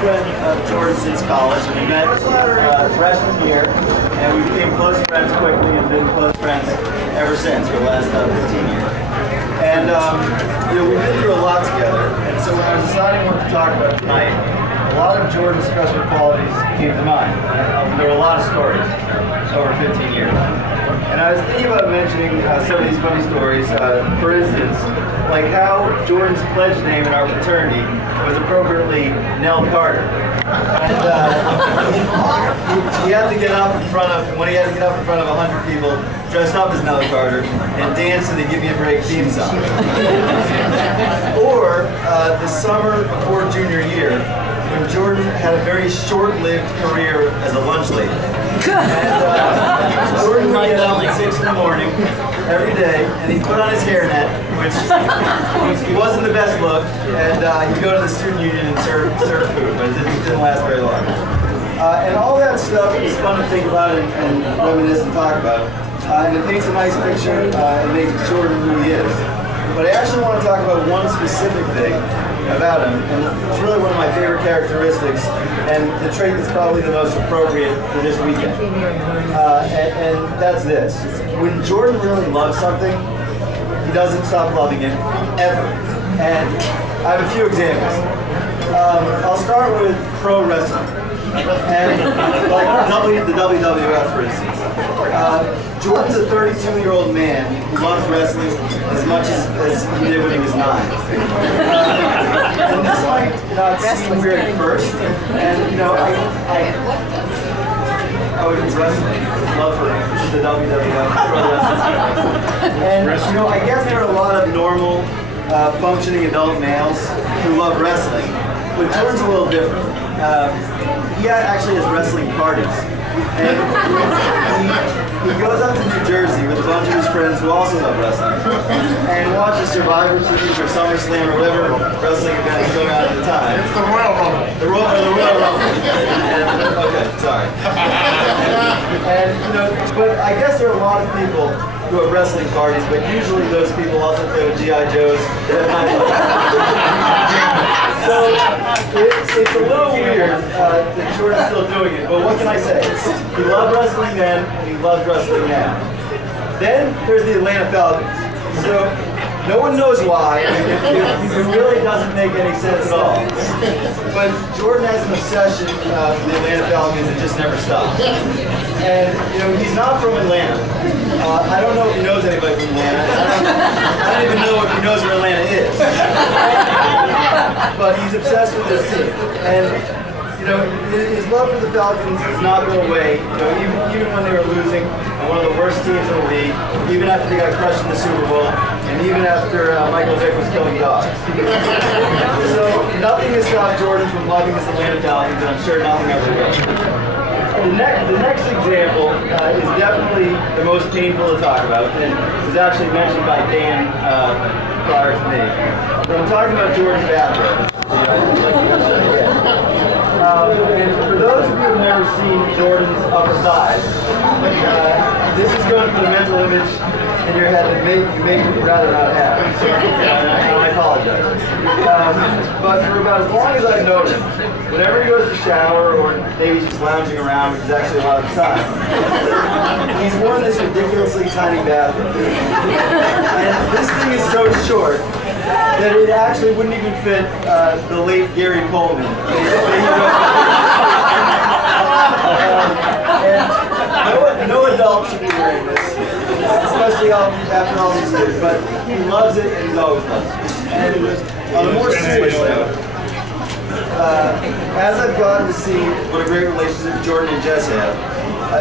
friend of Jordan since college. We met freshman year, and we became close friends quickly and been close friends ever since for the last 15 years. And we've been through a lot together, and so when I was deciding what to talk about tonight, a lot of Jordan's special qualities came to mind. There were a lot of stories over 15 years. And I was thinking about mentioning some of these funny stories. For instance, like how Jordan's pledge name in our fraternity was appropriately Nell Carter. And he had to get up in front of, when he had to get up in front of 100 people dressed up as Nell Carter and dance to the Give Me a Break theme song. Or the summer before junior year, when Jordan had a very short-lived career as a lunch lady. And Jordan would get up at 6 in the morning every day, and he'd put on his hairnet, which wasn't the best look, and he'd go to the student union and serve food, but it didn't last very long. And all that stuff is fun to think about and reminisce and talk about. And it paints a nice picture and makes Jordan who he is. But I actually want to talk about one specific thing about him, and it's really one of my favorite characteristics, and the trait that's probably the most appropriate for this weekend. And that's this. When Jordan really loves something, he doesn't stop loving it, ever. And I have a few examples. I'll start with pro wrestling. And like the WWF, for instance. Jordan's a 32-year-old man who loves wrestling as much as he did when he was 9. And this might not seem weird at first, and I would wrestling, love for the WWF, pro wrestling. And I guess there are a lot of normal, functioning adult males who love wrestling, but Jordan's a little different. He actually has wrestling parties. And he goes up to New Jersey with a bunch of his friends who also love wrestling and watches Survivor Series or SummerSlam or whatever wrestling event is going on at the time. It's the Royal Rumble. The Royal Rumble. Okay, sorry. And but I guess there are a lot of people who have wrestling parties, but usually those people also play with G.I. Joes. So it's a little weird that Jordan's still doing it, but what can I say? He loved wrestling then, and he loves wrestling now. Then there's the Atlanta Falcons. So no one knows why. It really doesn't make any sense at all. But Jordan has an obsession with the Atlanta Falcons that just never stops. And he's not from Atlanta. I don't know if he knows anybody from Atlanta. I don't even know if he knows where Atlanta is. But he's obsessed with this team. And his love for the Falcons does not go away. Even when they were losing, and one of the worst teams in the league, even after they got crushed in the Super Bowl, and even after Michael Vick was killing dogs. So nothing has stopped Jordan from loving his Atlanta Falcons, and I'm sure nothing ever will. The next example is definitely the most painful to talk about, and was actually mentioned by Dan prior to me. So I'm talking about Jordan's bathrobe. And for those of you who have never seen Jordan's upper thigh, this is going to put a mental image in your head that you may rather not have. And I apologize. But for about as long as I've known him, whenever he goes to shower or maybe he's just lounging around, which is actually a lot of the time, he's worn this ridiculously tiny bathrobe. And this thing is so short that it actually wouldn't even fit the late Gary Coleman. And no adult should be wearing this, especially after all these years, but he loves it and he's always loved it. And on a more serious note, as I've gotten to see what a great relationship Jordan and Jess have,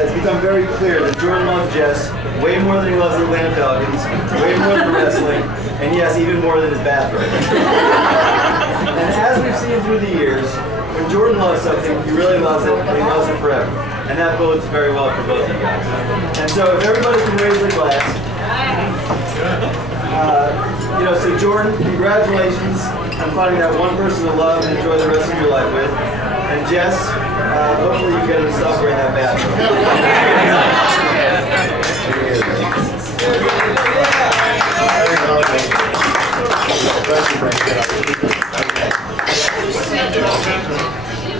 it's become very clear that Jordan loves Jess way more than he loves the Atlanta Falcons, way more than wrestling, and yes, even more than his bathrobe. And as we've seen through the years, when Jordan loves something, he really loves it, and he loves it forever. And that bodes very well for both of you guys. And so if everybody can raise their glass, so Jordan, congratulations on finding that one person to love and enjoy the rest of your life with. And Jess, hopefully you get to stop wearing that bathrobe. Thank you.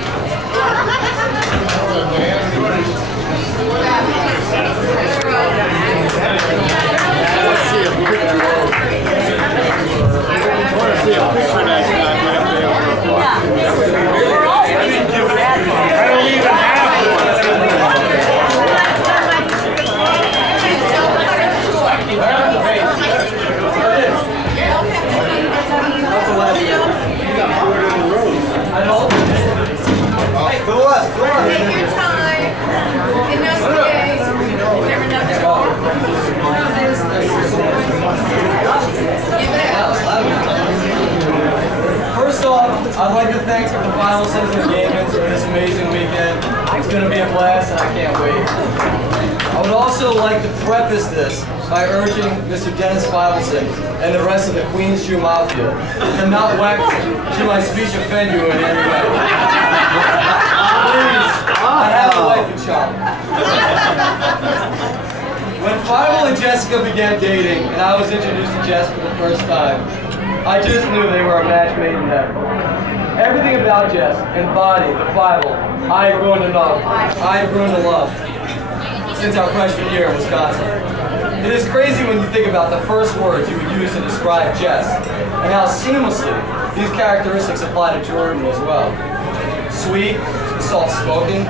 I'd like to thank the Final Citizen Gamers for this amazing weekend. It's going to be a blast and I can't wait. I would also like to preface this by urging Mr. Dennis Fivelson and the rest of the Queens Shoe Mafia to not wax should my speech offend you in any way. Please, I have a wife and child. When Fievel and Jessica began dating and I was introduced to Jess for the first time, I just knew they were a match made in heaven. Everything about Jess and Bonnie, the Fievel, I had grown to love. Since our freshman year in Wisconsin. It is crazy when you think about the first words you would use to describe Jess and how seamlessly these characteristics apply to Jordan as well. Sweet, soft-spoken,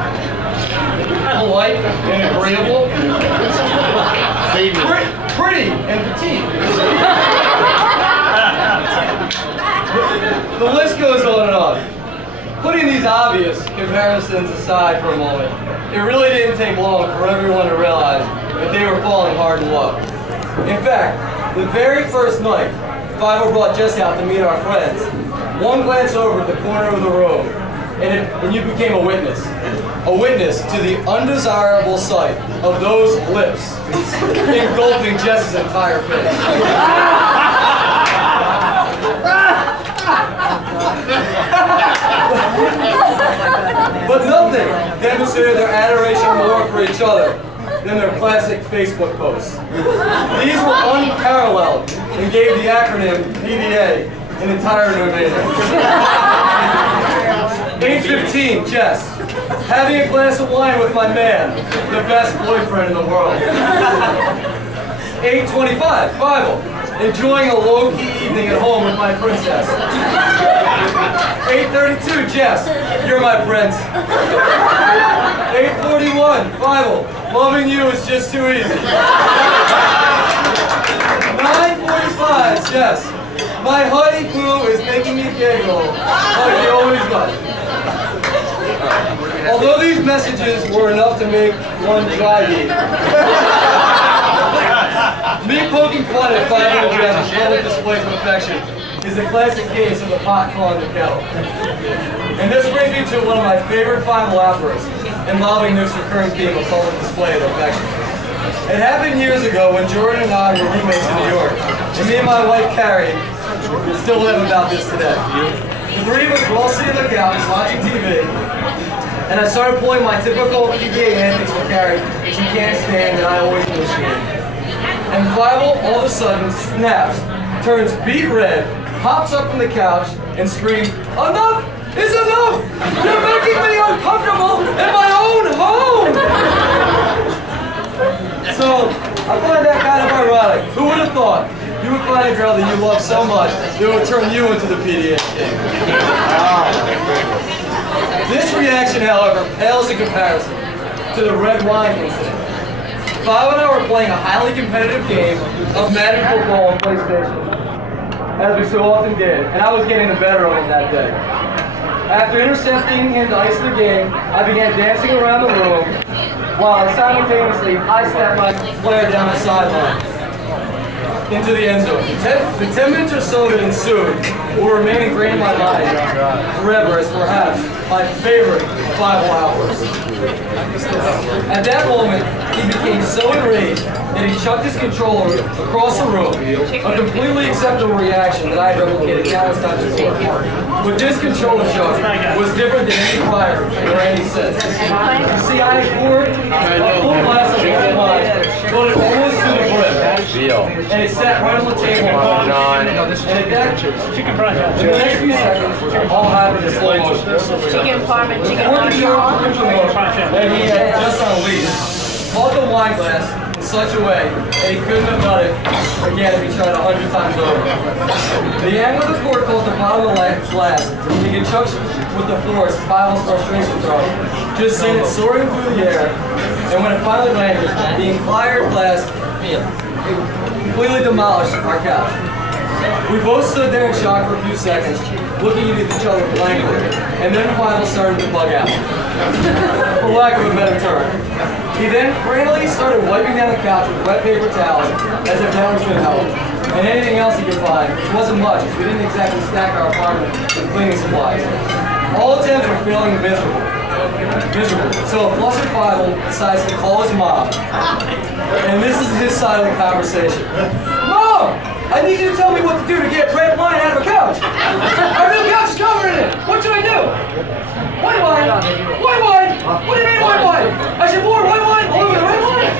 polite and agreeable, pretty and petite. The list goes on and on. Putting these obvious comparisons aside for a moment, it really didn't take long for everyone to realize that they were falling hard in love. In fact, the very first night, Fievel brought Jess out to meet our friends. One glance over at the corner of the room, and you became a witness to the undesirable sight of those lips engulfing Jess's entire face. But nothing demonstrated their adoration more for each other than their classic Facebook posts. These were unparalleled and gave the acronym PDA an entire new meaning. Age 15, Jess. Having a glass of wine with my man, the best boyfriend in the world. Age 25, Fievel. Enjoying a low-key evening at home with my princess. 8:32, Jess, you're my prince. 8:41, Fievel, loving you is just too easy. 9:45, Jess, my honey glue is making me giggle, like he always does. Although these messages were enough to make one dry heat, me poking fun at Fievel and Jess's public displays of affection is a classic case of the pot calling the kettle. And this brings me to one of my favorite Fievel outbursts involving this recurring theme of public display of affection. It happened years ago when Jordan and I were roommates in New York, and me and my wife Carrie still live about this today. The three of us were all sitting on the couch watching TV, and I started pulling my typical PDA antics with Carrie that she can't stand and I always initiate. And Fievel all of a sudden snaps, turns beet red, hops up from the couch, and screams, "Enough is enough! You're making me uncomfortable in my own home!" So, I find that kind of ironic. Who would have thought you would find a girl that you love so much that would turn you into the PDA king? This reaction, however, pales in comparison to the red wine incident. Fievel and I were playing a highly competitive game of Madden Football on PlayStation, as we so often did, and I was getting the better of him that day. After intercepting him to ice the game, I began dancing around the room while simultaneously I stepped my player down the sideline into the end zone. The 10 minutes or so that ensued will remain ingrained in my mind forever as perhaps my favorite Fievel outburst. At that moment, he became so enraged that he chucked his controller across the room, a completely acceptable reaction that I had replicated countless times before. But this controller chuck was different than any prior or any since. You see, I had poured a full glass of white wine, but it almost to the brim, and it sat right on the table. And at that, in the next few seconds, all happened in slow motion. Chicken parm and chicken parm. And he had just unleashed, caught the wine glass in such a way that he couldn't have done it again if he tried 100 times over. The angle of the cord caught the bottom of the glass. He could chuck with the force Fievel's frustration throw, just sent it soaring through the air, and when it finally landed, the entire glass completely demolished our couch. We both stood there in shock for a few seconds, looking at each other blankly, and then Fievel started to bug out, for lack of a better term. He then frantically started wiping down the couch with wet paper towels as if that was going to help. and anything else he could find, which wasn't much, because we didn't exactly stack our apartment with cleaning supplies. All attempts were feeling miserable. So a flustered Bible decides to call his mom, and this is his side of the conversation. Mom! I need you to tell me what to do to get red wine out of a couch. Our new couch is covered in it. What should I do? White wine? White wine? What do you mean white wine? I should pour white wine all over the red wine?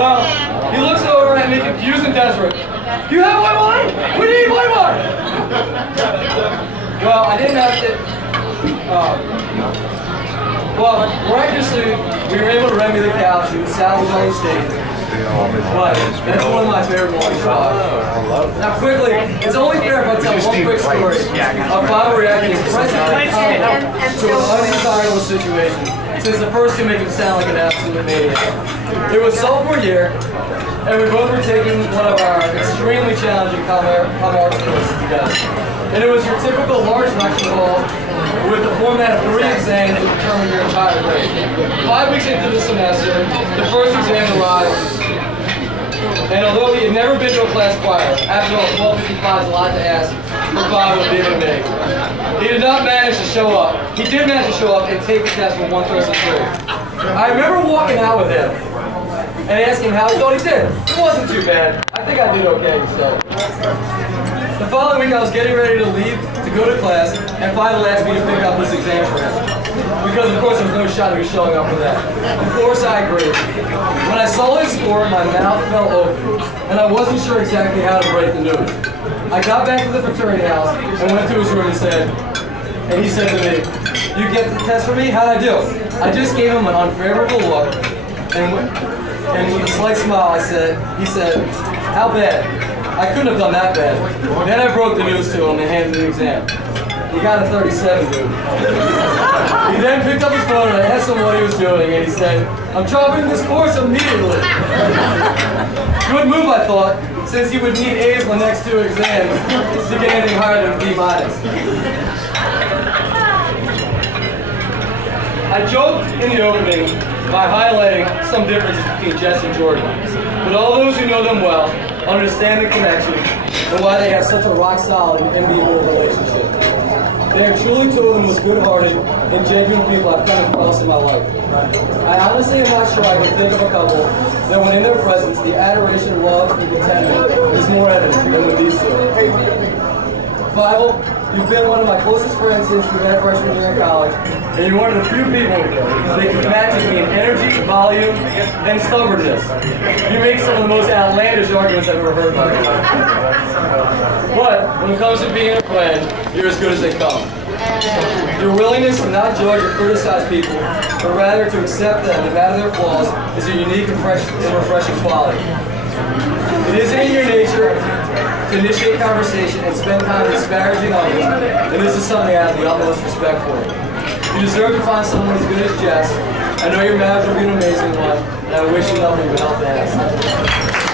Well, he looks over at me confused and desperate. Do you have white wine? We need white wine! Well, I didn't have to... well, miraculously, we were able to rent me the couch and salvage all the stains. But that's one of my favorite ones. Now quickly, it's only fair if I tell one quick story of Bob reacting impressively to an undesirable situation, since the first two make him sound like an absolute maniac. It was sophomore year, and we both were taking one of our extremely challenging common arts courses together. And it was your typical large lecture hall with the format of 3 exams to determine your entire grade. 5 weeks into the semester, the first exam arrived, and although he had never been to a class prior, after all, 12:55 is a lot to ask for Bob would be able to make. He did not manage to show up. He did manage to show up and take the test with 133. I remember walking out with him and asking him how he thought he did. It wasn't too bad. I think I did okay, he said. The following week I was getting ready to leave to go to class, and finally asked me to pick up this exam for him. Because of course there was no shot of me showing up for that. Of course I agreed. When I saw his score, my mouth fell open, and I wasn't sure exactly how to break the news. I got back to the fraternity house and went to his room and he said to me, "You get the test for me? How'd I do?" I just gave him an unfavorable look, and with a slight smile he said, "How bad?" I couldn't have done that bad. Then I broke the news to him and handed the exam. He got a 37, dude. He then picked up his phone and I asked him what he was doing, and he said, "I'm dropping this course immediately." Good move, I thought, since he would need A's on the next 2 exams to get anything higher than B-. I joked in the opening by highlighting some differences between Jess and Jordan, but all those who know them well understand the connection and why they have such a rock-solid and enviable relationship. They are truly 2 of the most good-hearted and genuine people I've come across in my life. I honestly am not sure I can think of a couple that when in their presence, the adoration, love, and contentment is more evident than with these 2. Bible, you've been one of my closest friends since we met freshman year in college, and you're one of the few people that can match me in energy, volume, and stubbornness. You make some of the most outlandish arguments I've ever heard by you. But when it comes to being a friend, you're as good as they come. Your willingness to not judge or criticize people, but rather to accept them no matter their flaws, is a unique and refreshing quality. It isn't in your nature to initiate conversation and spend time disparaging others, and this is something I have the utmost respect for. You deserve to find someone as good as Jess. I know your marriage will be an amazing one, and I wish you nothing but health and happiness.